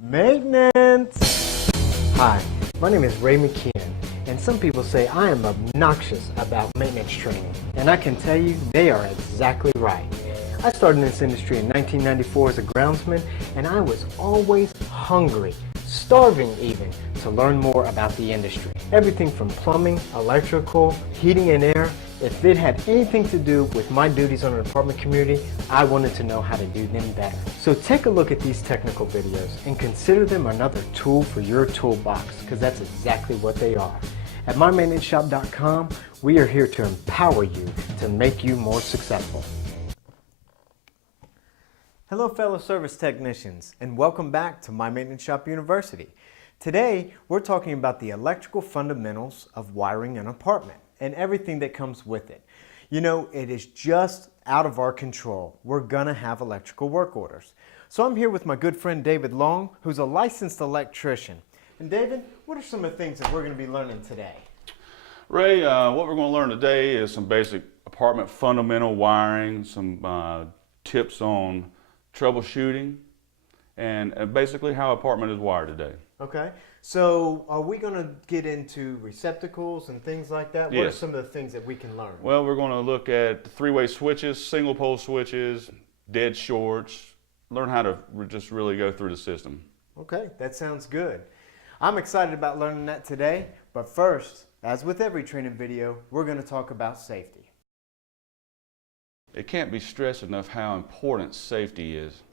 Maintenance! Hi, my name is Ray McKeon, and some people say I am obnoxious about maintenance training, and I can tell you they are exactly right. I started in this industry in 1994 as a groundsman, and I was always hungry, starving even, to learn more about the industry. Everything from plumbing, electrical, heating and air. If it had anything to do with my duties on an apartment community, I wanted to know how to do them better. So take a look at these technical videos and consider them another tool for your toolbox, because that's exactly what they are. At MyMaintenanceShop.com, we are here to empower you to make you more successful. Hello fellow service technicians, and welcome back to My Maintenance Shop University. Today we're talking about the electrical fundamentals of wiring an apartment and everything that comes with it. You know, it is just out of our control. We're gonna have electrical work orders. So I'm here with my good friend David Long, who's a licensed electrician. And David, what are some of the things that we're gonna be learning today? Ray, what we're going to learn today is some basic apartment fundamental wiring, some tips on troubleshooting, and basically how an apartment is wired today. Okay, so are we going to get into receptacles and things like that? What are Yes. some of the things that we can learn? Well, we're going to look at three-way switches, single pole switches, dead shorts, learn how to just really go through the system. Okay, that sounds good. I'm excited about learning that today, but first, as with every training video, we're going to talk about safety. It can't be stressed enough how important safety is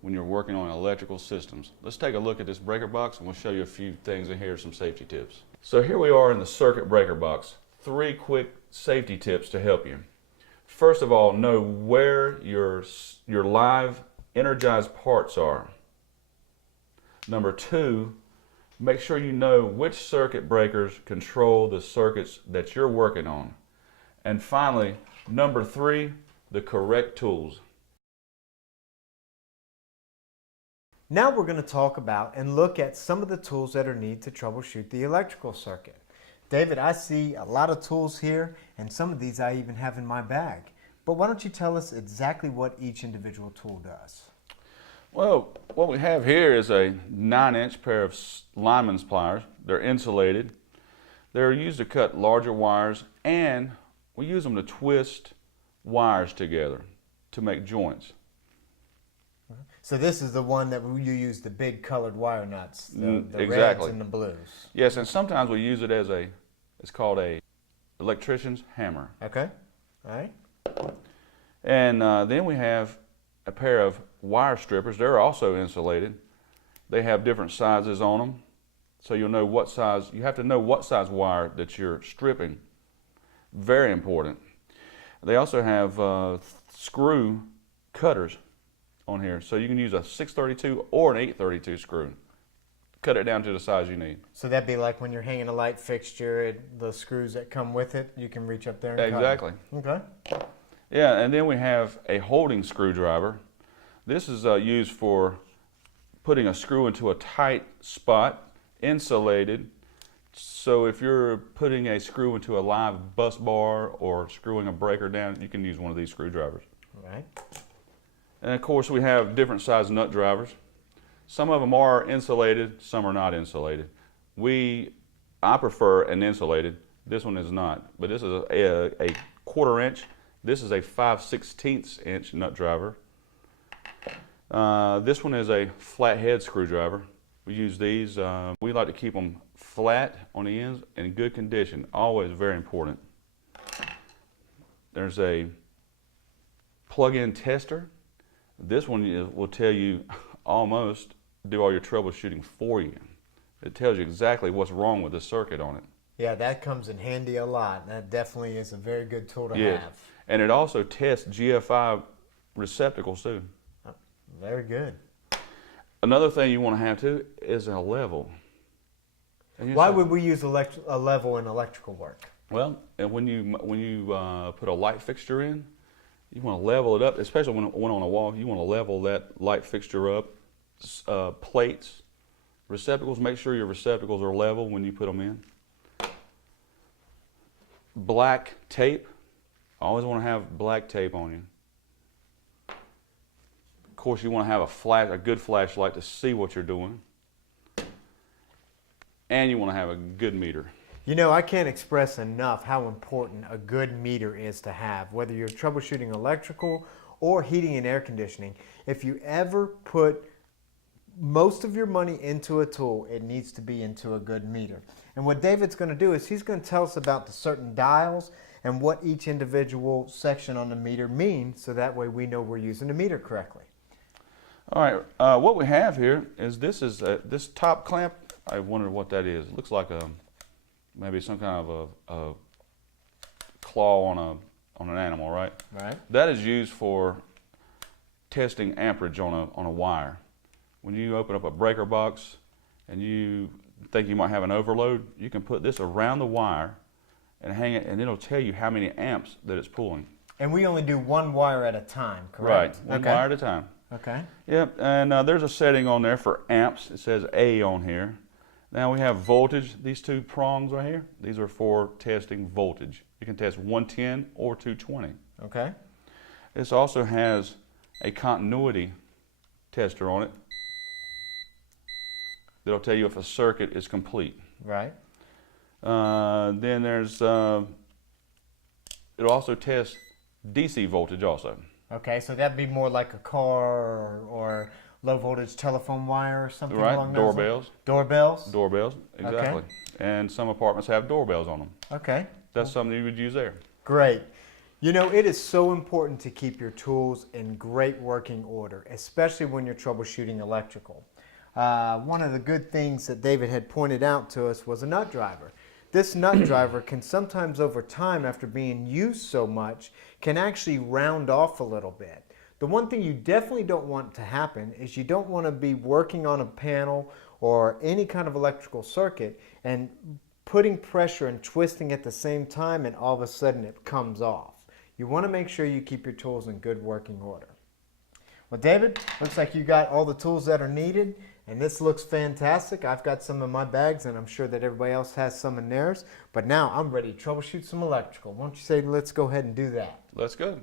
when you're working on electrical systems. Let's take a look at this breaker box and we'll show you a few things, and here are some safety tips. So here we are in the circuit breaker box. 3 quick safety tips to help you. First of all, know where your live energized parts are. Number 2, make sure you know which circuit breakers control the circuits that you're working on. And finally, number 3, the correct tools. Now we're going to talk about and look at some of the tools that are needed to troubleshoot the electrical circuit. David, I see a lot of tools here, and some of these I even have in my bag. But why don't you tell us exactly what each individual tool does? Well, what we have here is a 9-inch pair of lineman's pliers. They're insulated. They're used to cut larger wires, and we use them to twist wires together to make joints. So this is the one that you use the big colored wire nuts, the Exactly. reds and the blues. Yes, and sometimes we use it as it's called a electrician's hammer. Okay, all right. And then we have a pair of wire strippers. They're also insulated. They have different sizes on them, so you'll know what size. You have to know what size wire that you're stripping. Very important. They also have screw cutters on here, so you can use a 632 or an 832 screw. Cut it down to the size you need. So that'd be like when you're hanging a light fixture, the screws that come with it, you can reach up there and Exactly. cut. Okay. Yeah, and then we have a holding screwdriver. This is used for putting a screw into a tight spot, insulated. So if you're putting a screw into a live bus bar or screwing a breaker down, you can use one of these screwdrivers. All right. And of course we have different size nut drivers. Some of them are insulated, some are not insulated. I prefer an insulated. This one is not, but this is a 1/4 inch. This is a 5/16 inch nut driver. This one is a flathead screwdriver. We use these. We like to keep them flat on the ends and in good condition. Always very important. There's a plug-in tester. This one will tell you almost do all your troubleshooting for you. It tells you exactly what's wrong with the circuit on it. Yeah, that comes in handy a lot. That definitely is a very good tool to Yes. have. And it also tests GFI receptacles too. Very good. Another thing you want to have too is a level. Why would we use a level in electrical work? Well, and when you put a light fixture in, you want to level it up, especially when on a wall. You want to level that light fixture up. Plates, receptacles. Make sure your receptacles are level when you put them in. Black tape. Always want to have black tape on you. Of course, you want to have a good flashlight to see what you're doing. and you want to have a good meter. You know, I can't express enough how important a good meter is to have, whether you're troubleshooting electrical or heating and air conditioning. If you ever put most of your money into a tool, it needs to be into a good meter. And what David's going to do is he's going to tell us about the certain dials and what each individual section on the meter means, so that way we know we're using the meter correctly. All right, what we have here is this top clamp. I wonder what that is. It looks like maybe some kind of a claw on an animal, right? Right. That is used for testing amperage on a wire. When you open up a breaker box and you think you might have an overload, you can put this around the wire and hang it, and it'll tell you how many amps that it's pulling. And we only do one wire at a time, correct? Right, one wire at a time. Okay. Yep, and there's a setting on there for amps. It says A on here. Now we have voltage. These two prongs right here, these are for testing voltage. You can test 110 or 220. Okay. This also has a continuity tester on it that'll tell you if a circuit is complete. Right. Then there's, it'll also test DC voltage also. Okay, so that'd be more like a car or low voltage telephone wire or something along those lines? Doorbells. Doorbells? Doorbells, exactly. Okay. And some apartments have doorbells on them. Okay. That's something you would use there. Great. You know, it is so important to keep your tools in great working order, especially when you're troubleshooting electrical. One of the good things that David had pointed out to us was a nut driver. This nut driver can sometimes over time, after being used so much, can actually round off a little bit. The one thing you definitely don't want to happen is you don't want to be working on a panel or any kind of electrical circuit and putting pressure and twisting at the same time, and all of a sudden it comes off. You want to make sure you keep your tools in good working order. Well, David, looks like you got all the tools that are needed, and this looks fantastic. I've got some in my bags, and I'm sure that everybody else has some in theirs. But now I'm ready to troubleshoot some electrical. Why don't you say, let's go ahead and do that. Let's go.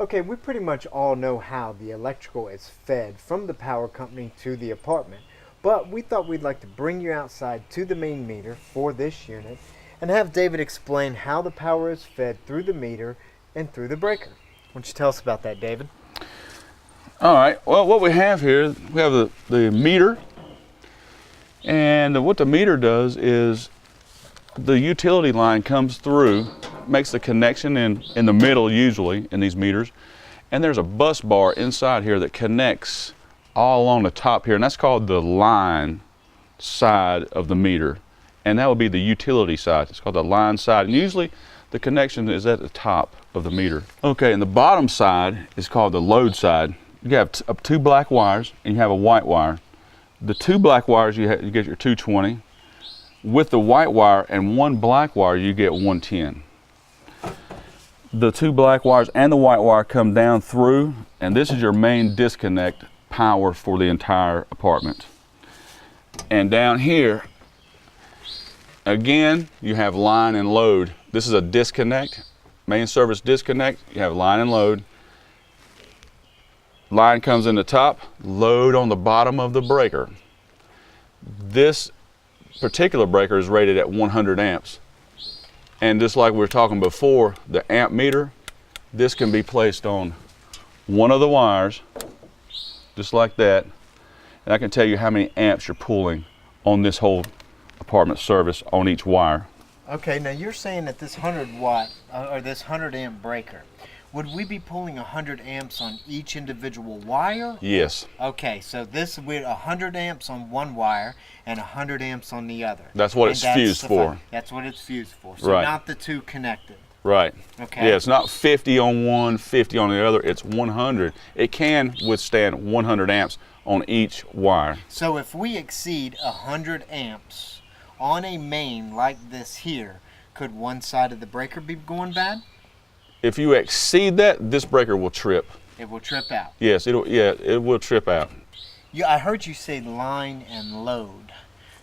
Okay, we pretty much all know how the electrical is fed from the power company to the apartment, but we thought we'd like to bring you outside to the main meter for this unit and have David explain how the power is fed through the meter and through the breaker. Why don't you tell us about that, David? All right, well, what we have here, we have the meter, and what the meter does is the utility line comes through, makes the connection in the middle usually in these meters, and there's a bus bar inside here that connects all along the top here, and that's called the line side of the meter, and that would be the utility side. It's called the line side, and usually the connection is at the top of the meter. Okay, and the bottom side is called the load side. You have two black wires and you have a white wire. The two black wires you get your 220. With the white wire and one black wire you get 110. The two black wires and the white wire come down through, and this is your main disconnect power for the entire apartment. And down here again you have line and load. This is a disconnect, main service disconnect. You have line and load. Line comes in the top, load on the bottom of the breaker. This particular breaker is rated at 100 amps. And just like we were talking before, the amp meter, this can be placed on one of the wires, just like that. And I can tell you how many amps you're pulling on this whole apartment service on each wire. Okay, now you're saying that this 100 watt or this 100 amp breaker, would we be pulling 100 amps on each individual wire? Yes. Okay, so this with 100 amps on one wire and 100 amps on the other. That's what it's fused for. That's what it's fused for. So right. Not the two connected. Right. Okay. Yeah, it's not 50 on one, 50 on the other. It's 100. It can withstand 100 amps on each wire. So if we exceed 100 amps on a main like this here, could one side of the breaker be going bad? If you exceed that, this breaker will trip. It will trip out. Yes, it will trip out. I heard you say line and load.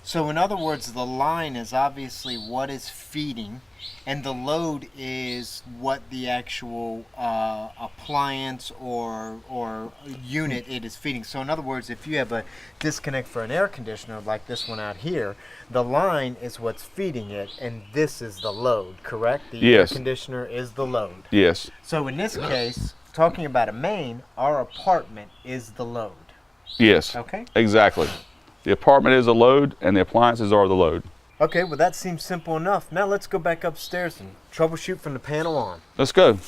So in other words, the line is obviously what is feeding And the load is what the actual appliance or unit it is feeding. So in other words, if you have a disconnect for an air conditioner like this one out here, the line is what's feeding it, and this is the load, correct? The Yes. air conditioner is the load. Yes. So in this case, talking about a main, our apartment is the load. Yes. Okay. Exactly. The apartment is a load, and the appliances are the load. Okay, well that seems simple enough. Now let's go back upstairs and troubleshoot from the panel on. Let's go.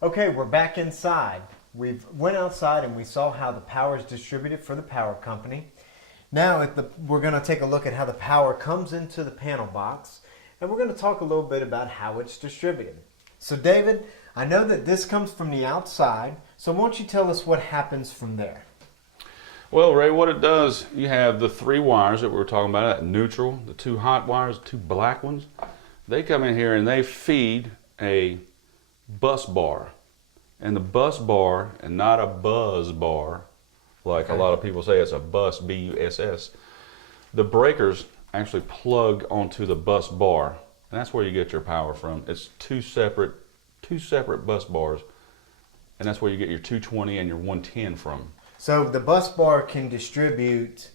Okay, we're back inside. We went outside and we saw how the power is distributed for the power company. Now we're going to take a look at how the power comes into the panel box, and we're going to talk a little bit about how it's distributed. So David, I know that this comes from the outside, so why don't you tell us what happens from there? Well, Ray, what it does, you have the 3 wires that we were talking about, that neutral, the 2 hot wires, 2 black ones. They come in here and they feed a bus bar. And the bus bar, and not a buzz bar, like a lot of people say it's a bus, B-U-S-S. The breakers actually plug onto the bus bar, and that's where you get your power from. It's two separate bus bars, and that's where you get your 220 and your 110 from. So the bus bar can distribute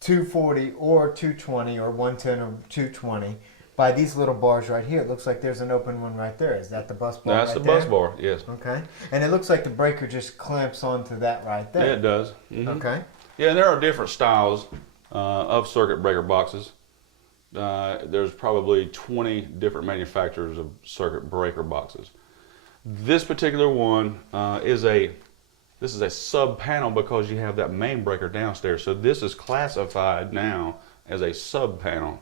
240 or 220 or 110 or 220 by these little bars right here. It looks like there's an open one right there. Is that the bus bar? That's right the there? bus bar, yes. Okay. And it looks like the breaker just clamps onto that right there. Yeah, it does. Mhm. Okay. Yeah, and there are different styles of circuit breaker boxes. There's probably 20 different manufacturers of circuit breaker boxes. This particular one is a sub panel because you have that main breaker downstairs. So this is classified now as a sub panel,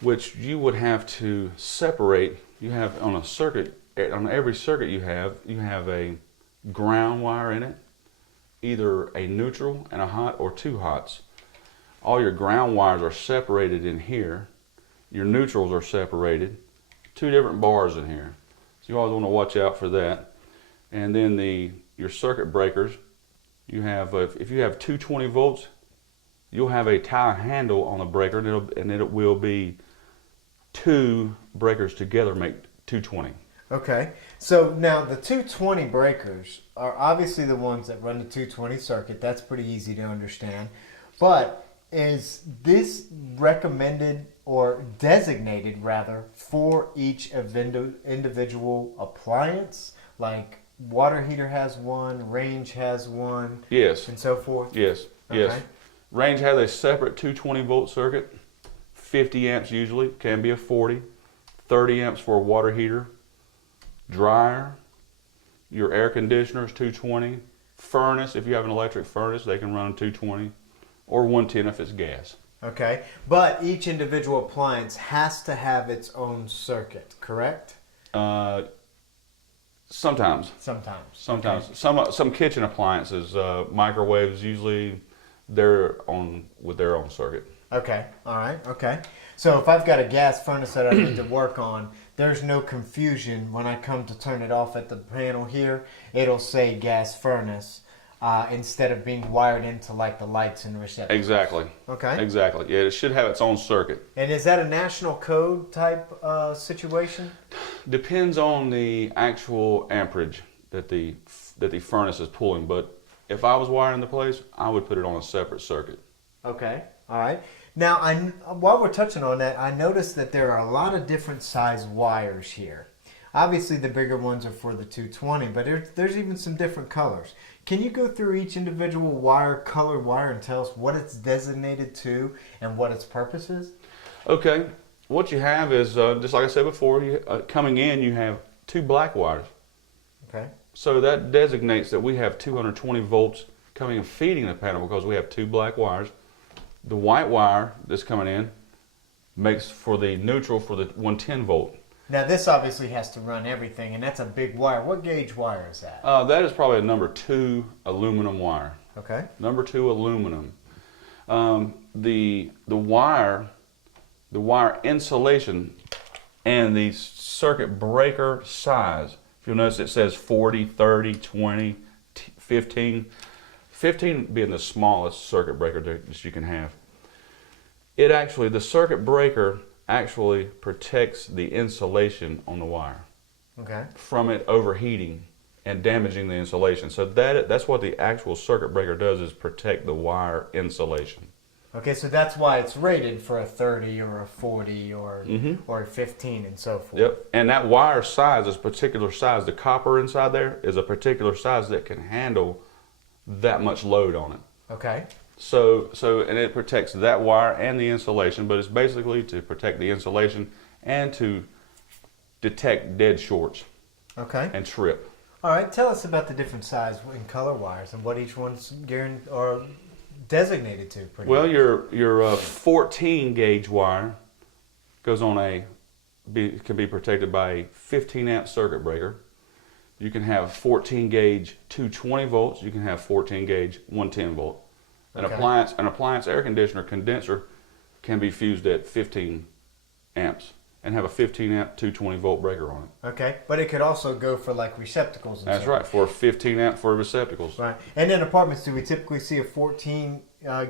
which you would have to separate. You have on a circuit, on every circuit you have a ground wire in it, either a neutral and a hot or 2 hots. All your ground wires are separated in here. Your neutrals are separated. 2 different bars in here. So you always want to watch out for that. And then your circuit breakers, you have if you have 220 volts, you'll have a tie handle on the breaker, and it will be 2 breakers together make 220. Okay. So now the 220 breakers are obviously the ones that run the 220 circuit. That's pretty easy to understand. But is this recommended or designated rather for each individual appliance? Like water heater has one, Range has one, Yes. and so forth? Yes. Okay. Yes. Range has a separate 220 volt circuit, 50 amps usually, can be a 40, 30 amps for a water heater, dryer, your air conditioner is 220, furnace, if you have an electric furnace, they can run 220, or 110 if it's gas. Okay. But each individual appliance has to have its own circuit, correct? Sometimes. Sometimes. Okay. Some kitchen appliances, microwaves, usually they're on with their own circuit. Okay. All right. Okay. So if I've got a gas furnace that I need to work on, there's no confusion when I come to turn it off at the panel here. It'll say gas furnace instead of being wired into like the lights and receptacles. Exactly. Okay. Exactly. Yeah, it should have its own circuit. And is that a national code type situation? Depends on the actual amperage that the furnace is pulling, but if I was wiring the place, I would put it on a separate circuit. Okay. All right. Now, while we're touching on that, I noticed that there are a lot of different size wires here. Obviously, the bigger ones are for the 220, but there's even some different colors. Can you go through each individual color wire, and tell us what it's designated to and what its purpose is? Okay. What you have is, just like I said before, coming in you have 2 black wires. Okay. So that designates that we have 220 volts coming and feeding the panel because we have 2 black wires. The white wire that's coming in makes for the neutral for the 110 volt. Now this obviously has to run everything, and that's a big wire. What gauge wire is that? That is probably a number 2 aluminum wire. Okay. Number 2 aluminum. The wire insulation and the circuit breaker size. If you'll notice, it says 40, 30, 20, 15. 15 being the smallest circuit breaker that you can have. The circuit breaker actually protects the insulation on the wire Okay. from it overheating and damaging the insulation. So that's what the actual circuit breaker does, is protect the wire insulation. Okay, so that's why it's rated for a 30 or a 40 or a 15 and so forth. Yep. And that wire size is a particular size. The copper inside there is a particular size that can handle that much load on it. Okay. So and it protects that wire and the insulation, but it's basically to protect the insulation and to detect dead shorts Okay. and trip. All right, tell us about the different size and color wires and what each one's or designated to. Well, your 14 gauge wire goes on can be protected by a 15 amp circuit breaker. You can have 14 gauge 220 volts. You can have 14 gauge 110 volt. An Okay. appliance air conditioner condenser can be fused at 15 amps and have a 15 amp 220 volt breaker on it. Okay, but it could also go for like receptacles and That's so right, for a 15 amp for receptacles. Right. And in apartments, do we typically see a 14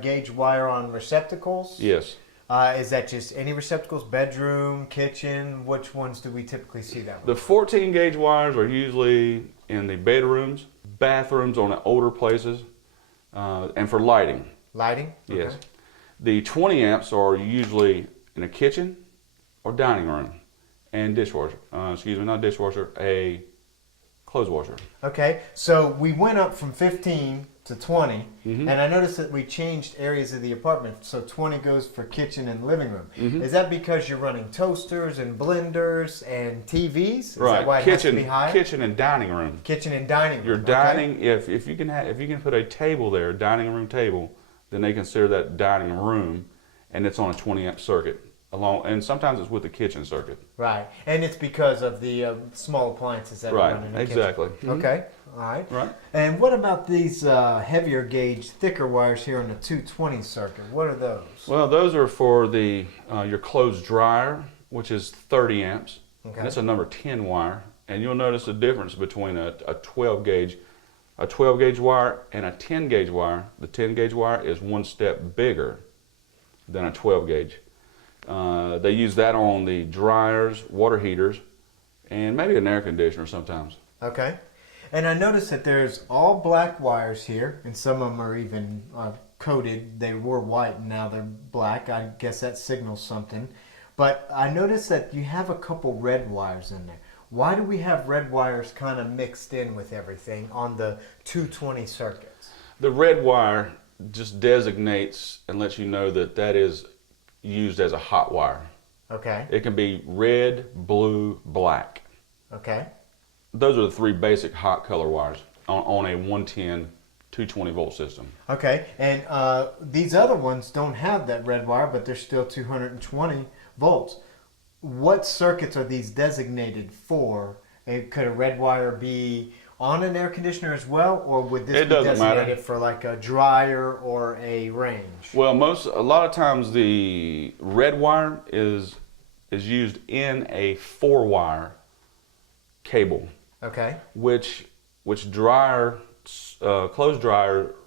gauge wire on receptacles? Yes. Is that just any receptacles? Bedroom, kitchen? Which ones do we typically see that with? The 14 gauge wires are usually in the bedrooms, bathrooms on the older places, and for lighting. Lighting? Yes. Okay. The 20 amps are usually in a kitchen or dining room, and dishwasher. Not dishwasher, a clothes washer. Okay, so we went up from 15 to 20, and I noticed that we changed areas of the apartment. So 20 goes for kitchen and living room. Is that because you're running toasters and blenders and TVs? Is Right. that why it has to be higher? Kitchen and dining room. Kitchen and dining room. Your okay. dining, if you can put a table there, a dining room table, then they consider that dining room, and it's on a 20 amp circuit. And sometimes it's with the kitchen circuit. Right, and it's because of the small appliances that are running in the Exactly. kitchen. Okay, all right. Right. And what about these heavier gauge, thicker wires here on the 220 circuit? What are those? Well, those are for the your clothes dryer, which is 30 amps. Okay. And that's a number 10 wire. And you'll notice the difference between a 12 gauge wire and a 10 gauge wire. The 10 gauge wire is one step bigger than a 12 gauge. They use that on the dryers, water heaters, and maybe an air conditioner sometimes. Okay. And I noticed that there's all black wires here, and some of them are even coated. They were white and now they're black. I guess that signals something. But I noticed that you have a couple red wires in there. Why do we have red wires kind of mixed in with everything on the 220 circuits? The red wire just designates and lets you know that is used as a hot wire. Okay. It can be red, blue, black. Okay. Those are the three basic hot color wires on a 110 220 volt system. Okay, and these other ones don't have that red wire, but they're still 220 volts. What circuits are these designated for? Could a red wire be on an air conditioner as well, or would this be designated for like a dryer or a range? Well, a lot of times the red wire is used in a 4-wire cable. Okay. Which clothes dryer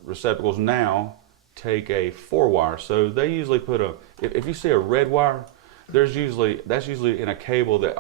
receptacles now take a 4-wire. So they usually put if you see a red wire, that's usually in a cable that